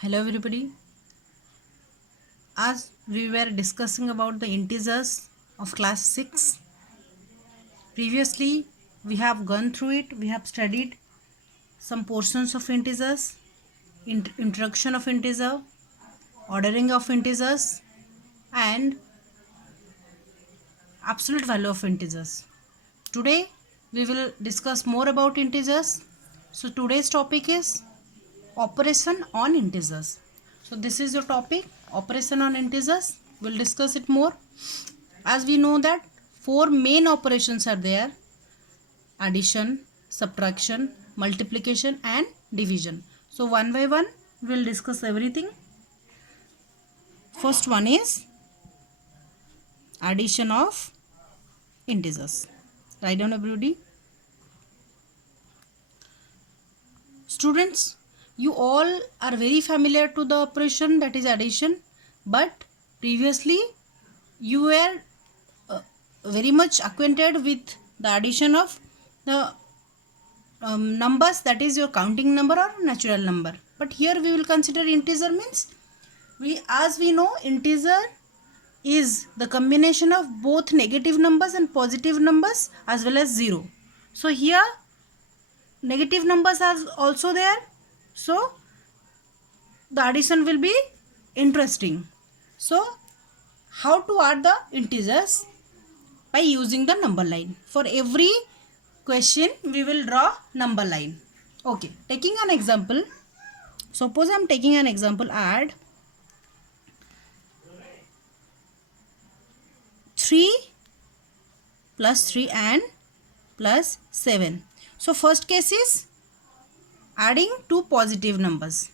Hello everybody. As we were discussing about the integers of class 6, previously we have gone through it. We have studied some portions of integers, introduction of integer, ordering of integers, and absolute value of integers. Today we will discuss more about integers. So today's topic is operation on integers. So this is your topic, operation on integers. We'll discuss it more. As we know that four main operations are there: addition, subtraction, multiplication and division. So one by one we'll discuss everything. First one is addition of integers. Write down everybody. Students, you all are very familiar to the operation, that is addition, but previously you were very much acquainted with the addition of the numbers, that is your counting number or natural number. But here we will consider integer means, as we know, integer is the combination of both negative numbers and positive numbers as well as 0. So here negative numbers are also there, so the addition will be interesting. So how to add the integers? By using the number line. For every question we will draw number line. Okay, taking an example, suppose I am taking an example, add 3 plus 3 and plus 7. So first case is adding two positive numbers.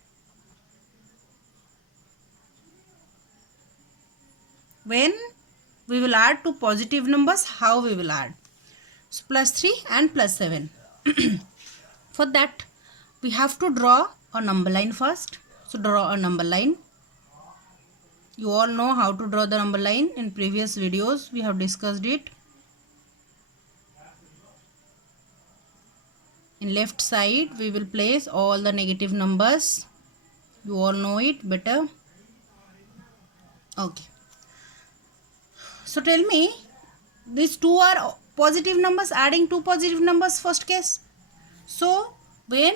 When we will add two positive numbers, how we will add? So plus 3 and plus 7. For that we have to draw a number line first. So draw a number line. You all know how to draw the number line. In previous videos we have discussed it. In left side we will place all the negative numbers. You all know it better. Okay. So tell me, these two are positive numbers, adding two positive numbers, first case. So when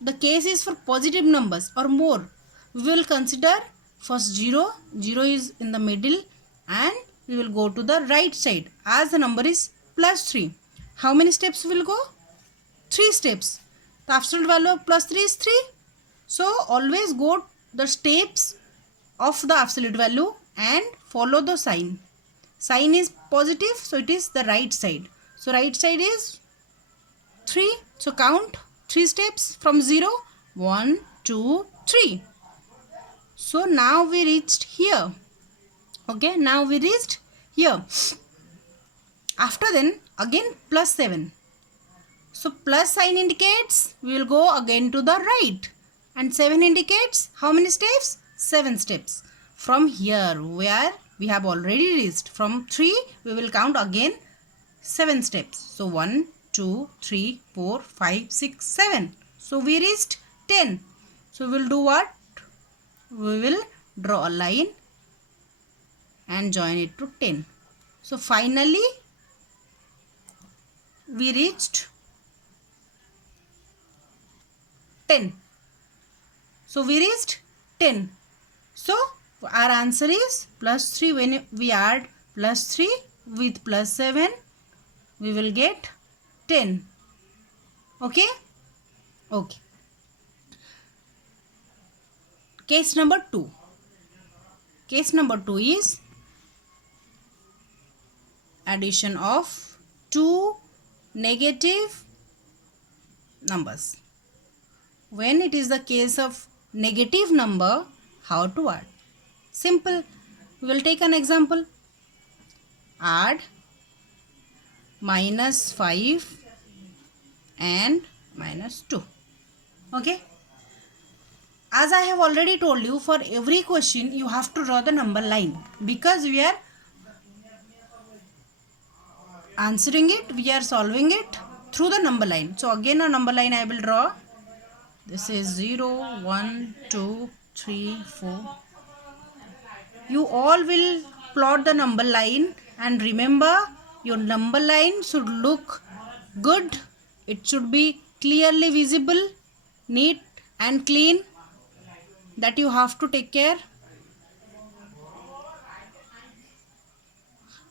the case is for positive numbers or more, we will consider first 0. 0 is in the middle and we will go to the right side as the number is plus 3. How many steps will go? 3 steps. The absolute value of plus 3 is 3. So always go the steps of the absolute value and follow the sign. Sign is positive, so it is the right side. So right side is 3. So count 3 steps from 0. 1, 2, 3. So now we reached here. Okay, now we reached here. After then again plus 7. So plus sign indicates we will go again to the right. And 7 indicates how many steps? 7 steps. From here where we have already reached, from 3 we will count again 7 steps. So 1, 2, 3, 4, 5, 6, 7. So we reached 10. So we will do what? We will draw a line and join it to 10. So finally we reached 10. So we reached 10. So our answer is plus 3. When we add plus 3 with plus 7, we will get 10. Okay? Okay. Case number 2. Case number 2 is addition of two negative numbers. When it is the case of negative number, how to add? Simple. We will take an example. Add minus 5 and minus 2. Okay. As I have already told you, for every question you have to draw the number line, because we are answering it, we are solving it through the number line. So again a number line I will draw. This is 0, 1, 2, 3, 4. You all will plot the number line, and remember, your number line should look good. It should be clearly visible, neat and clean. That you have to take care.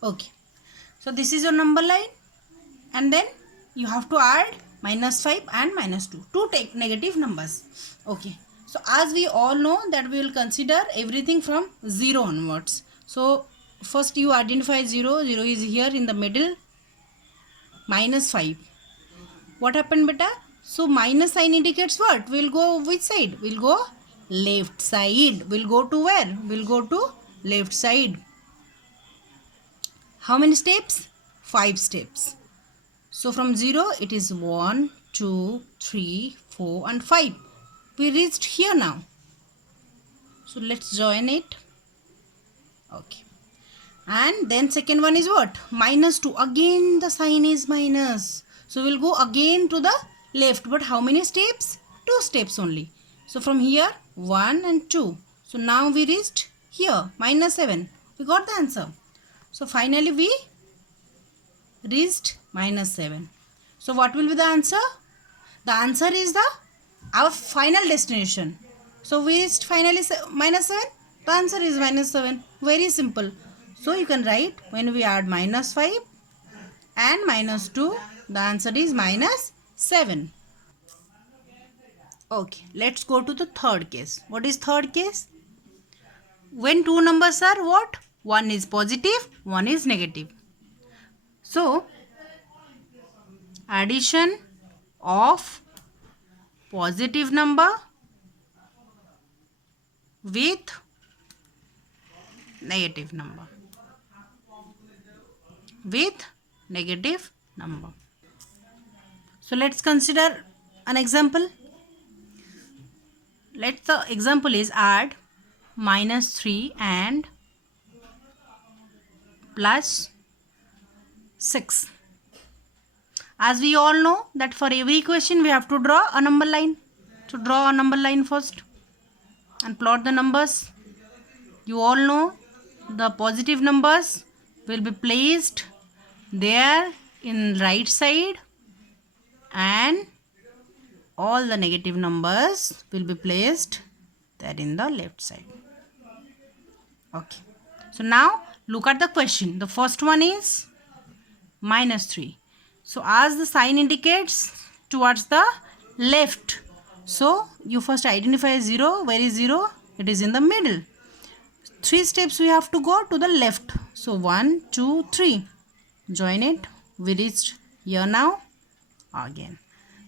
Okay. So this is your number line, and then you have to add -5 and -2. Two negative numbers. Okay. So as we all know that we will consider everything from 0 onwards. So first you identify 0. 0 is here in the middle. -5. What happened, beta? So minus sign indicates what? We'll go which side? We'll go left side. We'll go to where? We'll go to left side. How many steps? 5 steps. So from 0 it is 1, 2, 3, 4 and 5. We reached here now. So let's join it. Okay. And then second one is what? -2. Again the sign is minus. So we'll go again to the left. But how many steps? 2 steps only. So from here 1 and 2. So now we reached here -7. We got the answer. So finally we reached -7. So what will be the answer? The answer is our final destination. So we reached finally -7. The answer is -7. Very simple. So you can write, when we add -5 and -2, the answer is -7. Okay, let's go to the third case. What is third case? When two numbers are what? One is positive, one is negative. So, addition of positive number with negative number. With negative number. So, let's consider an example. The example is add -3 and +6. As we all know that for every equation we have to draw a number line. To draw a number line first and plot the numbers. You all know the positive numbers will be placed there in right side, and all the negative numbers will be placed there in the left side. Okay. So now look at the question. The first one is -3. So as the sign indicates towards the left. So you first identify 0. Where is 0? It is in the middle. 3 steps we have to go to the left. So 1, 2, 3. Join it. We reached here now. Again.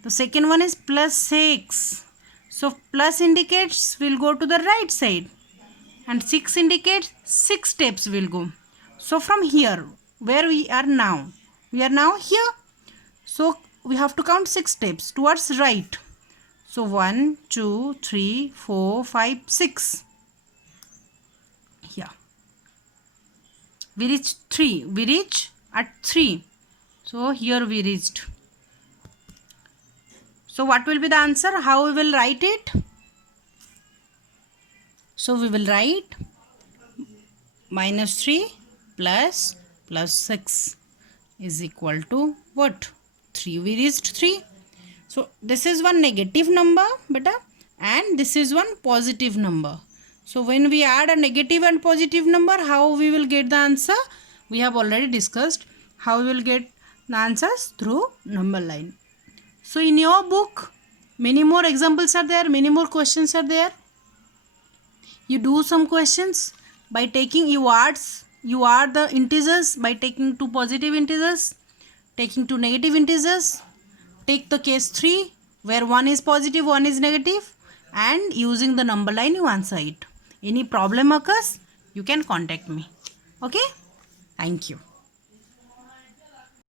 The second one is +6. So plus indicates we'll go to the right side. And 6 indicates 6 steps will go. So from here, where we are now? We are now here. So we have to count 6 steps towards right. So 1, 2, 3, 4, 5, 6. Here. We reach 3. We reach at 3. So here we reached. So what will be the answer? How we will write it? So we will write -3 plus 6 is equal to what? 3. We reached 3. So this is one negative number, beta, and this is one positive number. So when we add a negative and positive number, how we will get the answer? We have already discussed how we will get the answers through number line. So in your book, many more examples are there, many more questions are there. You do some questions by taking, you add the integers by taking 2 positive integers, taking 2 negative integers. Take the case 3 where 1 is positive, 1 is negative, and using the number line you answer it. Any problem occurs, you can contact me. Okay? Thank you.